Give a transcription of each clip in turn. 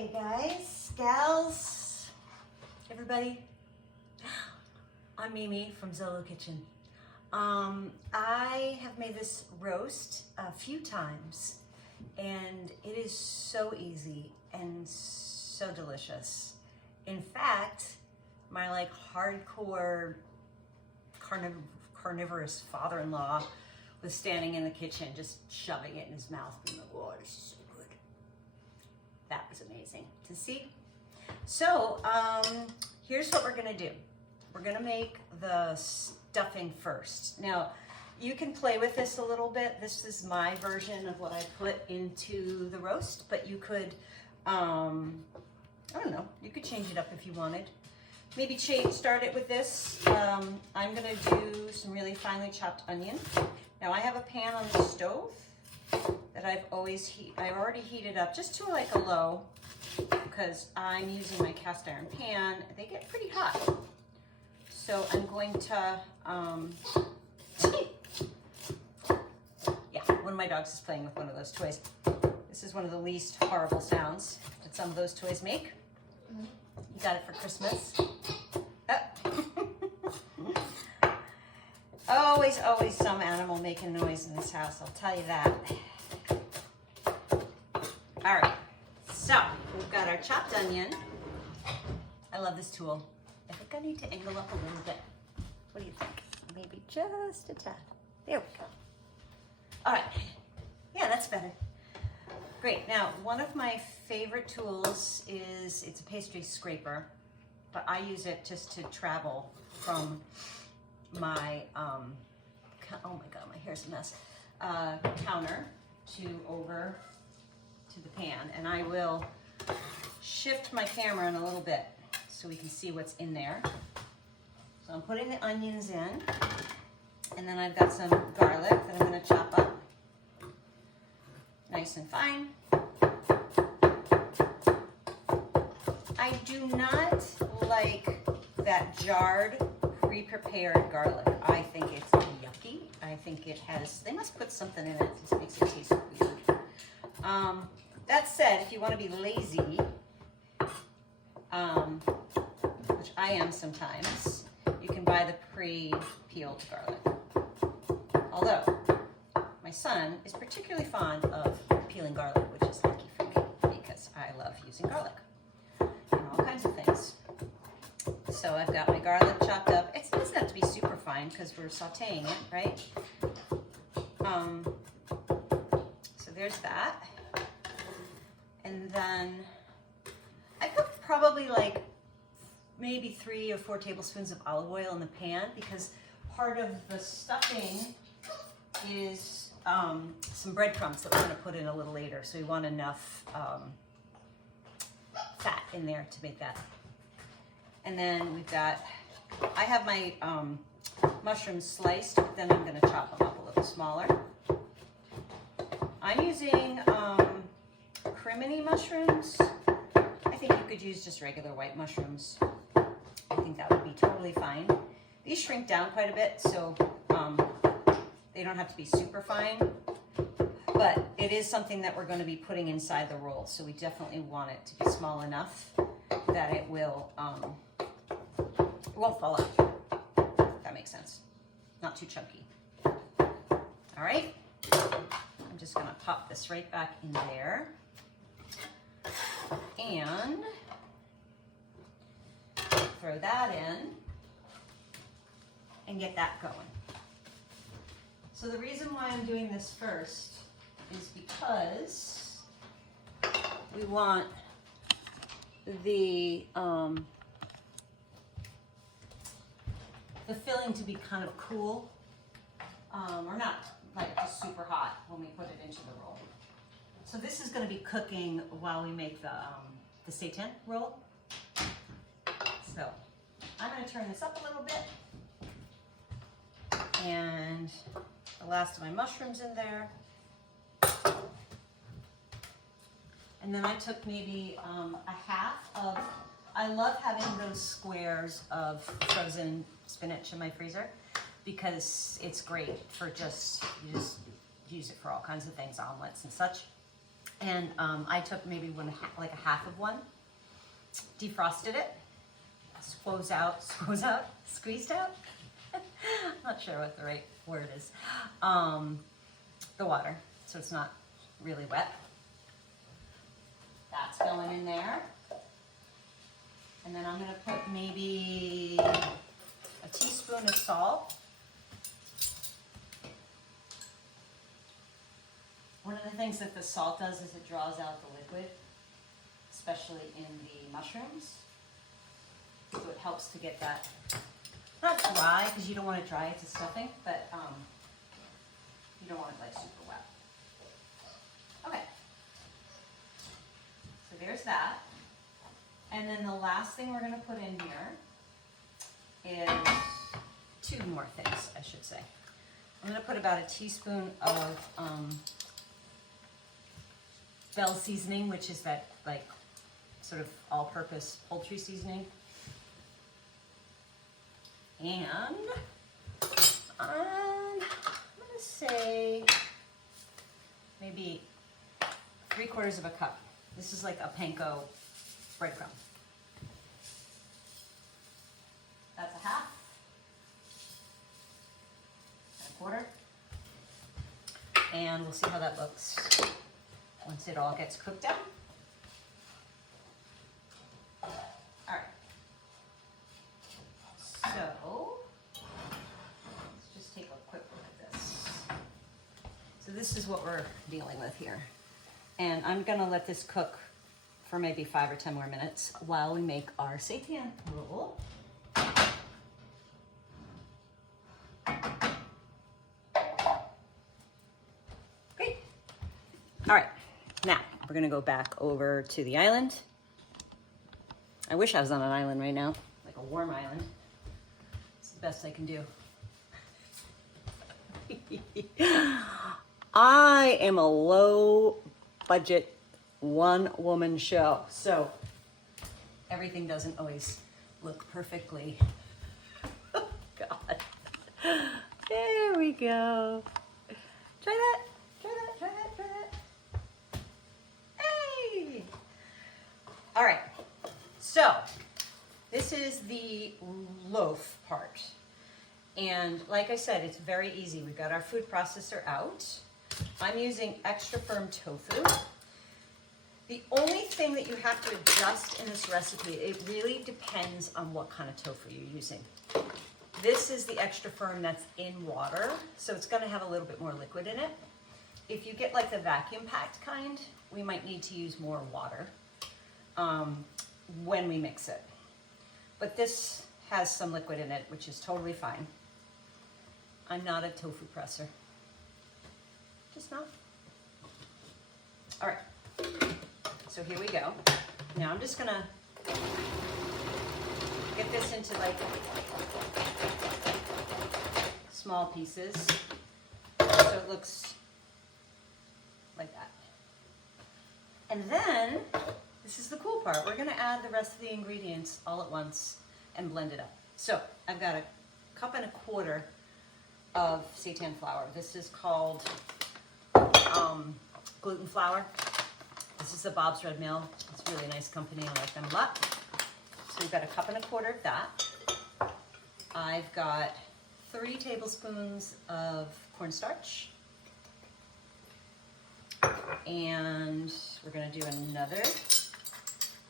Hey guys, gals, everybody. I'm Mimi from Zolo Kitchen. I have made this roast a few times and it is so easy and so delicious. In fact, my like hardcore carnivorous father-in-law was standing in the kitchen just shoving it in his mouth and like, oh, this is so good. That was amazing to see. So here's what we're gonna do. We're gonna make the stuffing first. Now, you can play with this a little bit. This is my version of what I put into the roast, but you could, I don't know, you could change it up if you wanted. Maybe start it with this. I'm gonna do some really finely chopped onion. Now I have a pan on the stove that I've already heated up just to like a low because I'm using my cast iron pan. They get pretty hot. So I'm going to, yeah, one of my dogs is playing with one of those toys. This is one of the least horrible sounds that some of those toys make. You got it for Christmas. Oh. Always some animal making noise in this house, I'll tell you that. All right, so we've got our chopped onion. I love this tool. I think I need to angle up a little bit. What do you think? Maybe just a tad. There we go. All right, yeah, that's better. Great, now one of my favorite tools is, it's a pastry scraper, but I use it just to travel from my, oh my God, my hair's a mess, counter to over to the pan. And I will shift my camera in a little bit so we can see what's in there. So I'm putting the onions in, and then I've got some garlic that I'm gonna chop up nice and fine. I do not like that jarred, pre-prepared garlic. I think it's yucky. I think it has, they must put something in it that just makes it taste weird. That said, if you want to be lazy, which I am sometimes, you can buy the pre-peeled garlic. Although, my son is particularly fond of peeling garlic, which is lucky for me because I love using garlic in all kinds of things. So I've got my garlic chopped up. It doesn't have to be super fine because we're sauteing it, right? So there's that. And then I put probably like maybe 3 or 4 tablespoons of olive oil in the pan because part of the stuffing is some breadcrumbs that we're going to put in a little later. So we want enough fat in there to make that. And then we've got, I have my mushrooms sliced, but then I'm going to chop them up a little smaller. I'm using crimini mushrooms. I think you could use just regular white mushrooms. I think that would be totally fine. These shrink down quite a bit, so they don't have to be super fine. But it is something that we're going to be putting inside the roll, so we definitely want it to be small enough that it will, it won't fall out, if that makes sense. Not too chunky. All right, I'm just gonna pop this right back in there. And throw that in and get that going. So the reason why I'm doing this first is because we want the filling to be kind of cool, or not like just super hot when we put it into the roll. So this is going to be cooking while we make the seitan roll. So I'm going to turn this up a little bit, and the last of my mushrooms in there. And then I took maybe a half of, I love having those squares of frozen spinach in my freezer because it's great for you just use it for all kinds of things, omelets and such. And I took maybe like a half of one, defrosted it, squeezed out, I'm not sure what the right word is, the water, so it's not really wet. That's going in there. And then I'm gonna put maybe a teaspoon of salt. One of the things that the salt does is it draws out the liquid, especially in the mushrooms. So it helps to get that, not dry, because you don't want it dry, it's a stuffing, but you don't want it like super wet. Okay, so there's that. And then the last thing we're gonna put in here is two more things, I should say. I'm gonna put about a teaspoon of Bell seasoning, which is that like sort of all-purpose poultry seasoning. And I'm gonna say maybe 3/4 of a cup. This is like a panko breadcrumb. That's a half. And a 1/4. And we'll see how that looks once it all gets cooked up. All right. So let's just take a quick look at this. So this is what we're dealing with here. And I'm gonna let this cook for maybe 5 or 10 more minutes while we make our seitan roll. Great. All right, now we're gonna go back over to the island. I wish I was on an island right now, like a warm island. It's the best I can do. I am a low budget one-woman show, so everything doesn't always look perfectly. Oh, God. There we go. Try that, try that, try that, try that. Hey! All right, so this is the loaf part. And like I said, it's very easy. We've got our food processor out. I'm using extra firm tofu. The only thing that you have to adjust in this recipe, it really depends on what kind of tofu you're using. This is the extra firm that's in water, so it's gonna have a little bit more liquid in it. If you get like the vacuum packed kind, we might need to use more water when we mix it. But this has some liquid in it, which is totally fine. I'm not a tofu presser. Just not. All right. So here we go. Now I'm just gonna get this into like small pieces so it looks like that. And then, this is the cool part, we're gonna add the rest of the ingredients all at once and blend it up. So I've got 1.25 cups of seitan flour. This is called gluten flour. This is the Bob's Red Mill. It's a really nice company. I like them a lot. So we've got 1.25 cups of that. I've got 3 tablespoons of cornstarch. And we're going to do another,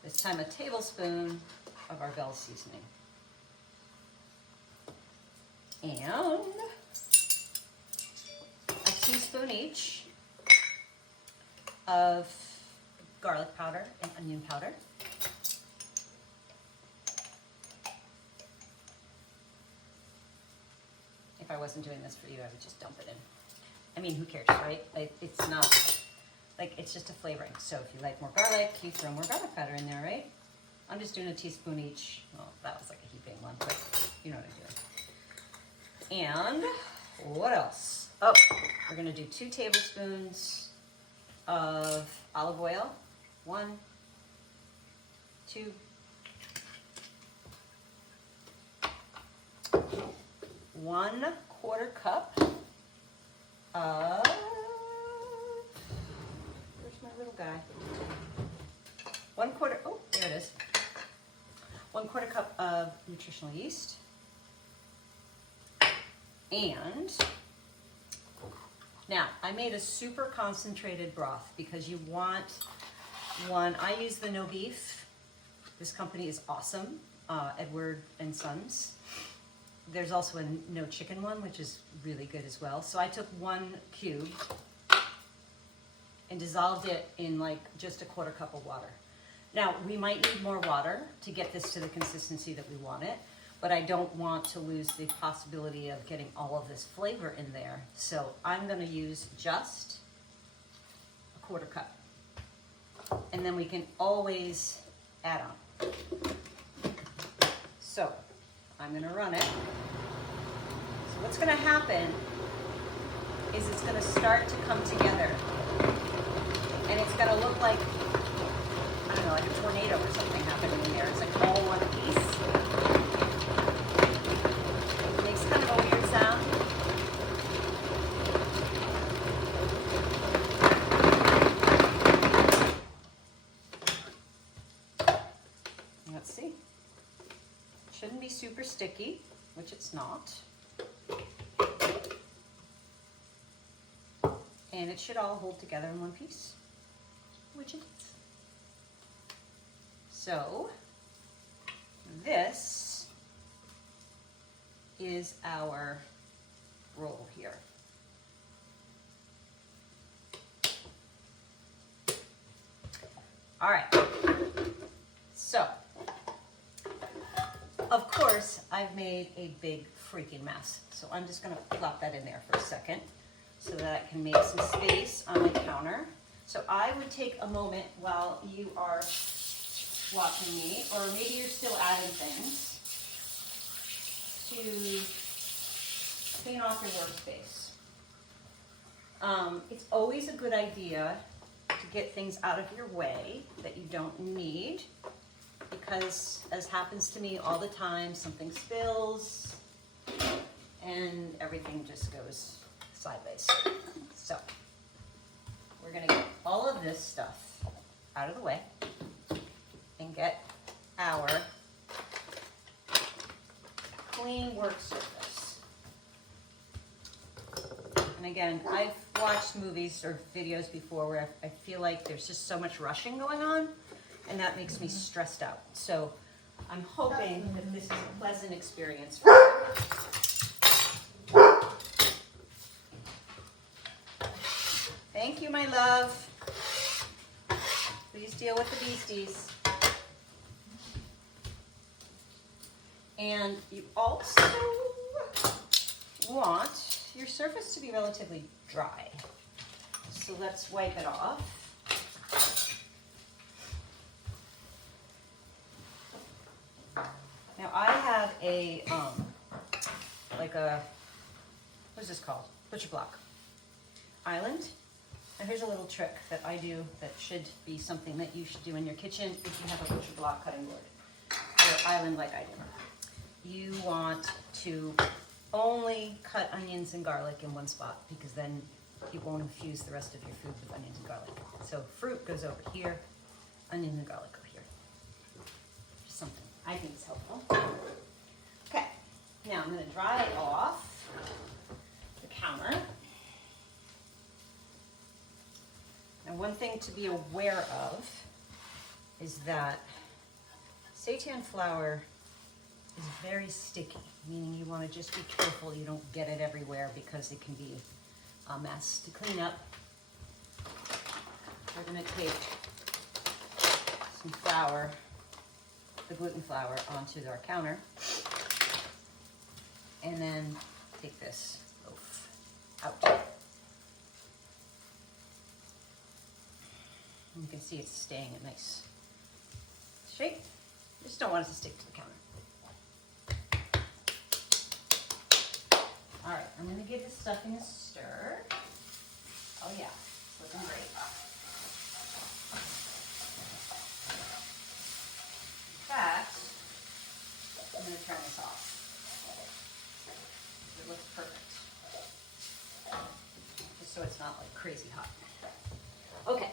this time a tablespoon of our Bell seasoning. And a teaspoon each of garlic powder and onion powder. If I wasn't doing this for you, I would just dump it in. I mean, who cares, right? It's not, like, it's just a flavoring. So if you like more garlic, you throw more garlic powder in there, right? I'm just doing a teaspoon each. Well, that was like a heaping one, but you know what I'm doing. And what else? Oh, we're gonna do 2 tablespoons of olive oil. 1, 2, 1/4 cup of, where's my little guy. 1/4, oh, there it is. 1/4 cup of nutritional yeast. And now I made a super concentrated broth because you want one. I use the No Beef. This company is awesome, Edward&Sons. There's also a no chicken one, which is really good as well. So I took 1 cube and dissolved it in like just a 1/4 cup of water. Now, we might need more water to get this to the consistency that we want it, but I don't want to lose the possibility of getting all of this flavor in there. So I'm gonna use just a 1/4 cup. And then we can always add on. So I'm gonna run it. So what's gonna happen is it's gonna start to come together. And it's gonna look like, I don't know, like a tornado or something happening in there. It's like all one piece. It makes kind of a weird sound. Let's see. Shouldn't be super sticky, which it's not. And it should all hold together in one piece, which it is. So this is our roll here. All right. So, of course, I've made a big freaking mess. So I'm just gonna plop that in there for a second so that I can make some space on my counter. So I would take a moment while you are watching me, or maybe you're still adding things, to clean off your workspace. It's always a good idea to get things out of your way that you don't need, because as happens to me all the time, something spills and everything just goes sideways. So we're gonna get all of this stuff out of the way and get our clean work surface. And again, I've watched movies or videos before where I feel like there's just so much rushing going on, and that makes me stressed out. So I'm hoping that this is a pleasant experience for you. Thank you, my love. Please deal with the beasties. And you also want your surface to be relatively dry. So let's wipe it off. Now I have a, what's this called? Butcher block island. And here's a little trick that I do that should be something that you should do in your kitchen if you have a butcher block cutting board or island like I do. You want to only cut onions and garlic in one spot, because then you won't infuse the rest of your food with onions and garlic. So fruit goes over here, onions and garlic over here. Just something I think is helpful. Okay, now I'm going to dry it off the counter. And one thing to be aware of is that seitan flour is very sticky, meaning you want to just be careful you don't get it everywhere, because it can be a mess to clean up. We're going to take some flour, the gluten flour, onto our counter, and then take this loaf out. You can see it's staying in nice shape. Just don't want it to stick to the counter. All right, I'm gonna give this stuffing a stir. Oh yeah, it's looking great. In fact, I'm gonna turn this off. It looks perfect. Just so it's not like crazy hot. Okay.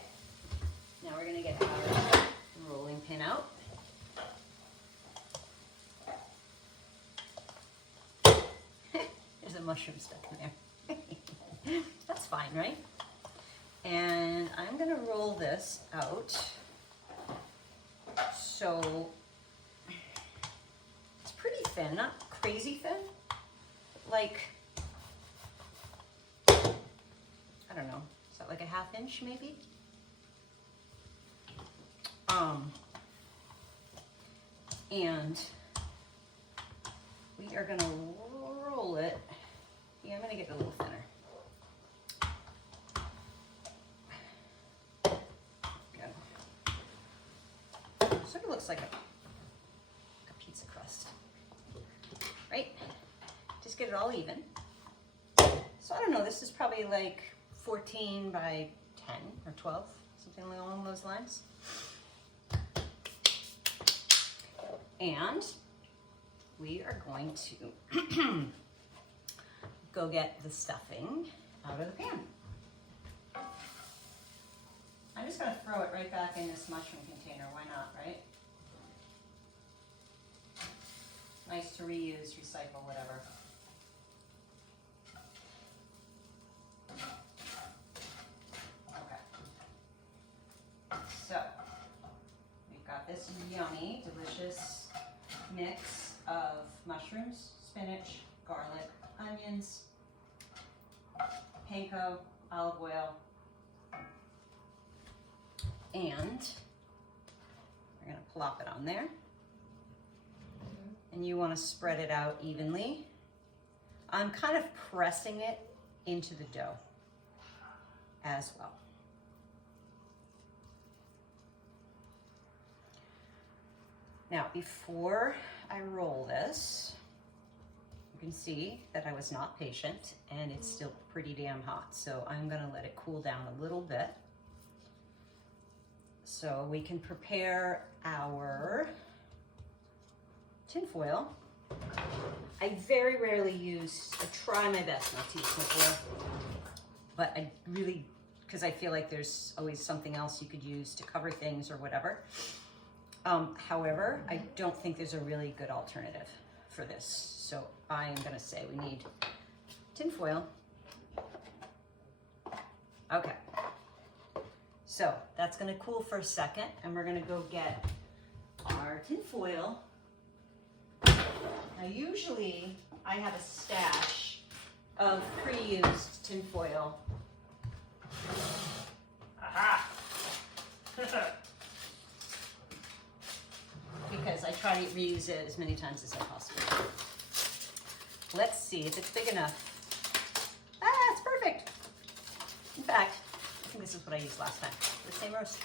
mushroom stuck in there. That's fine, right? And I'm gonna roll this out. So it's pretty thin, not crazy thin. Like, I don't know, is that like a 1/2 inch maybe? And we are gonna roll it. Yeah, I'm gonna get it a little thinner. Go. Sort of looks like a pizza crust, right? Just get it all even. So I don't know, this is probably like 14 by 10 or 12, something along those lines. And we are going to go get the stuffing out of the pan. I'm just going to throw it right back in this mushroom container. Why not, right? Nice to reuse, recycle, whatever. Okay. So, we've got this yummy, delicious mix of mushrooms, spinach, garlic, onions, panko, olive oil, and we're going to plop it on there. And you want to spread it out evenly. I'm kind of pressing it into the dough as well. Now, before I roll this, you can see that I was not patient and it's still pretty damn hot. So I'm gonna let it cool down a little bit so we can prepare our tin foil. I very rarely use, I try my best not to use tin foil, but I really, because I feel like there's always something else you could use to cover things or whatever. However, I don't think there's a really good alternative for this. So I am gonna say we need tin foil. Okay. So that's gonna cool for a second and we're gonna go get our tin foil. Now usually I have a stash of pre-used tin foil. Aha! Because I try to reuse it as many times as I possibly can. Let's see if it's big enough. Ah, it's perfect. In fact, I think this is what I used last time, the same roast.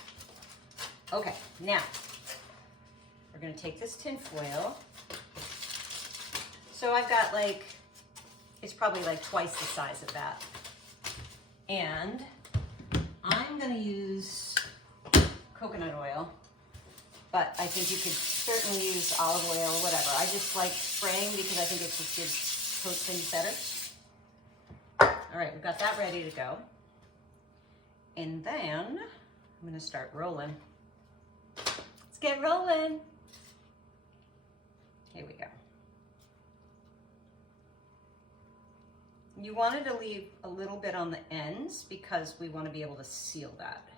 Okay, now, we're gonna take this tin foil. So I've got like, it's probably like twice the size of that. And I'm gonna use coconut oil, but I think you could certainly use olive oil or whatever. I just like spraying because I think it just gives coat things better. All right, we've got that ready to go. And then I'm gonna start rolling. Let's get rolling. Here we go. You wanted to leave a little bit on the ends because we want to be able to seal that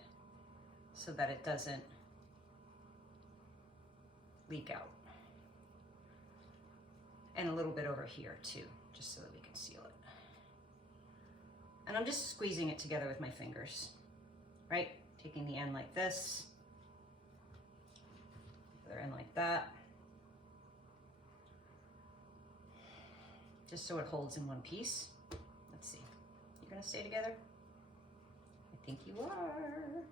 so that it doesn't leak out. And a little bit over here too, just so that we can seal it. And I'm just squeezing it together with my fingers, right? Taking the end like this, the other end like that. Just so it holds in one piece. Let's see, you're gonna stay together? I think you are.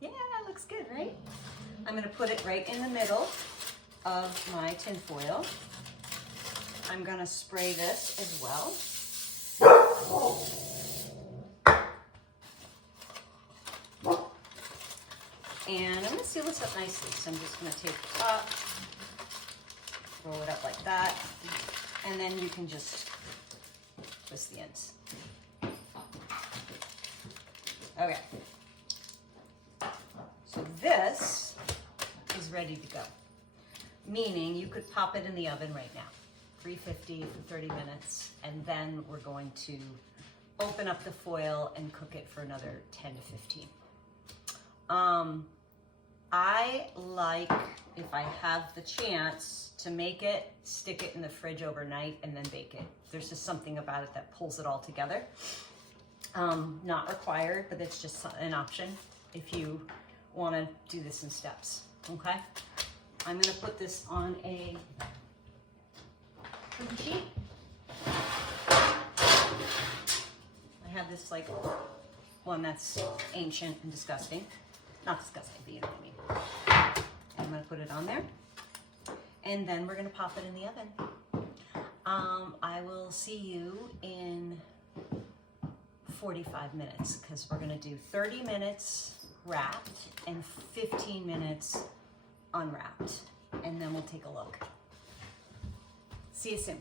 Yeah, looks good, right? I'm gonna put it right in the middle of my tin foil. I'm gonna spray this as well. And I'm gonna seal this up nicely. So I'm just gonna take the top, roll it up like that, and then you can just twist the ends. Okay. So this is ready to go. Meaning you could pop it in the oven right now, 350 for 30 minutes, and then we're going to open up the foil and cook it for another 10 to 15. I like, if I have the chance, to make it, stick it in the fridge overnight, and then bake it. There's just something about it that pulls it all together. Not required, but it's just an option if you want to do this in steps, okay? I'm gonna put this on a cookie sheet. I have this like one that's ancient and disgusting. Not disgusting, but you know what I mean. I'm gonna put it on there, and then we're gonna pop it in the oven. I will see you in 45 minutes because we're gonna do 30 minutes wrapped and 15 minutes unwrapped, and then we'll take a look. See you soon.